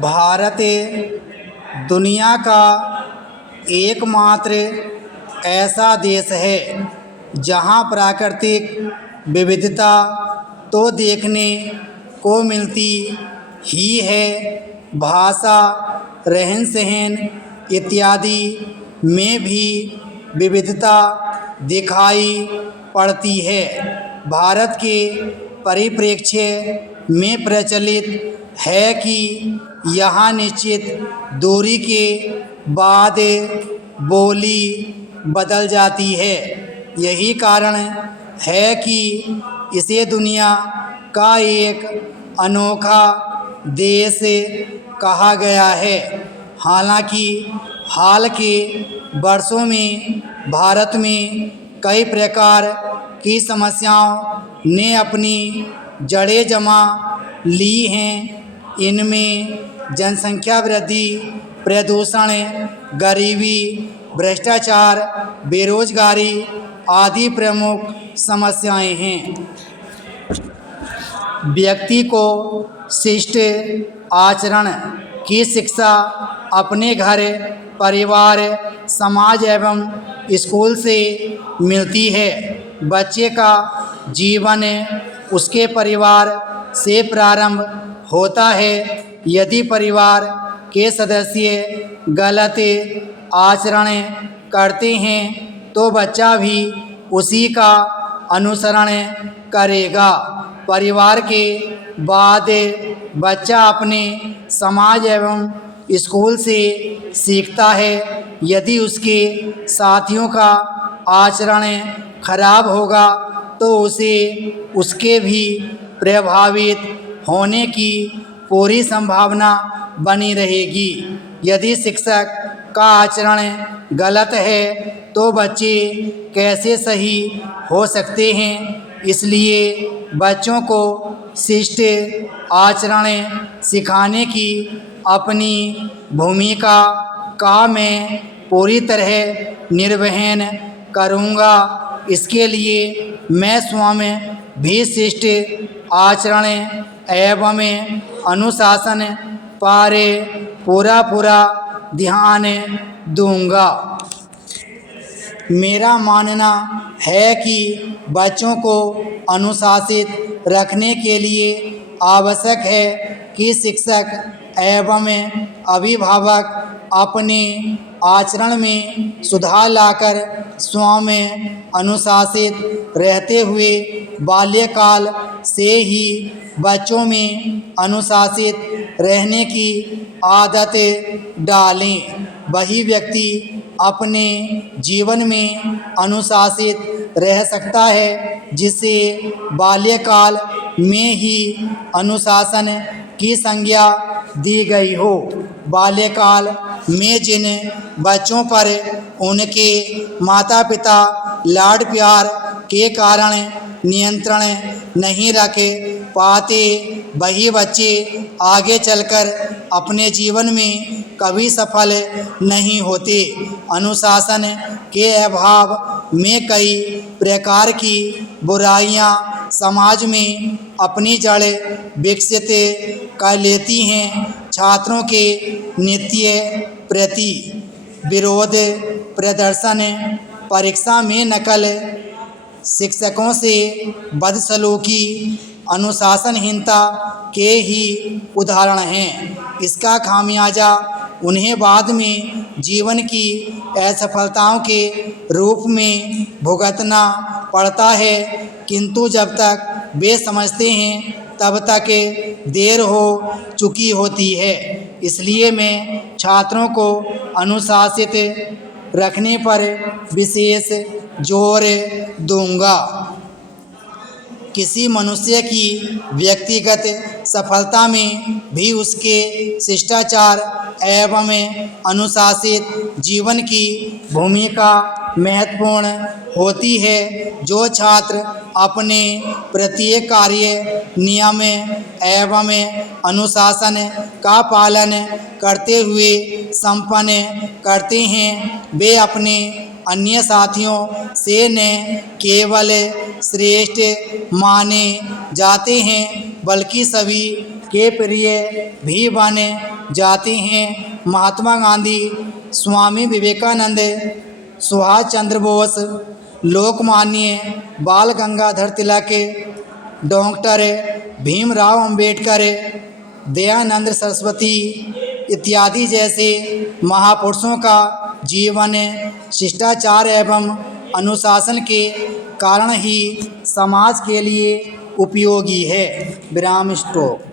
भारत दुनिया का एकमात्र ऐसा देश है जहाँ प्राकृतिक विविधता तो देखने को मिलती ही है, भाषा, रहन सहन इत्यादि में भी विविधता दिखाई पड़ती है। भारत के परिप्रेक्ष्य में प्रचलित है कि यहाँ निश्चित दूरी के बाद बोली बदल जाती है। यही कारण है कि इसे दुनिया का एक अनोखा देश कहा गया है। हालांकि हाल के वर्षों में भारत में कई प्रकार की समस्याओं ने अपनी जड़ें जमा ली हैं। इनमें जनसंख्या वृद्धि, प्रदूषण, गरीबी, भ्रष्टाचार, बेरोजगारी आदि प्रमुख समस्याएं हैं। व्यक्ति को शिष्ट आचरण की शिक्षा अपने घर, परिवार, समाज एवं स्कूल से मिलती है। बच्चे का जीवन उसके परिवार से प्रारंभ होता है। यदि परिवार के सदस्य गलत आचरण करते हैं तो बच्चा भी उसी का अनुसरण करेगा। परिवार के बाद बच्चा अपने समाज एवं स्कूल से सीखता है। यदि उसके साथियों का आचरण खराब होगा तो उसे उसके भी प्रभावित होने की पूरी संभावना बनी रहेगी। यदि शिक्षक का आचरण गलत है तो बच्चे कैसे सही हो सकते हैं। इसलिए बच्चों को शिष्ट आचरण सिखाने की अपनी भूमिका का मैं पूरी तरह निर्वहन करूँगा। इसके लिए मैं स्वयं भी शिष्ट आचरण एवं अनुशासन पर पूरा ध्यान दूंगा। मेरा मानना है कि बच्चों को अनुशासित रखने के लिए आवश्यक है कि शिक्षक एवं अभिभावक अपने आचरण में सुधार लाकर स्वयं अनुशासित रहते हुए बाल्यकाल से ही बच्चों में अनुशासित रहने की आदत डालें। वही व्यक्ति अपने जीवन में अनुशासित रह सकता है जिसे बाल्यकाल में ही अनुशासन की संज्ञा दी गई हो। बाल्यकाल में जिन बच्चों पर उनके माता पिता लाड प्यार के कारण नियंत्रण नहीं रख पाते, वही बच्चे आगे चलकर अपने जीवन में कभी सफल नहीं होते। अनुशासन के अभाव में कई प्रकार की बुराइयां समाज में अपनी जड़ विकसित कर लेती हैं। छात्रों के नित्य प्रति विरोध प्रदर्शन, परीक्षा में नकल, शिक्षकों से बदसलूकी अनुशासनहीनता के ही उदाहरण हैं। इसका खामियाजा उन्हें बाद में जीवन की असफलताओं के रूप में भुगतना पड़ता है, किंतु जब तक वे समझते हैं तब तक देर हो चुकी होती है। इसलिए मैं छात्रों को अनुशासित रखने पर विशेष जोर दूंगा। किसी मनुष्य की व्यक्तिगत सफलता में भी उसके शिष्टाचार एवं अनुशासित जीवन की भूमिका महत्वपूर्ण होती है। जो छात्र अपने प्रत्येक कार्य नियम एवं अनुशासन का पालन करते हुए संपन्न करते हैं, वे अपने अन्य साथियों से न केवल श्रेष्ठ माने जाते हैं बल्कि सभी के प्रिय भी बन जाते हैं। महात्मा गांधी, स्वामी विवेकानंद, सुभाष चंद्र बोस, लोकमान्य बाल गंगाधर तिलक, डॉक्टर भीमराव अंबेडकर, दयानंद सरस्वती इत्यादि जैसे महापुरुषों का जीवन शिष्टाचार एवं अनुशासन के कारण ही समाज के लिए उपयोगी है। विराम स्टॉप।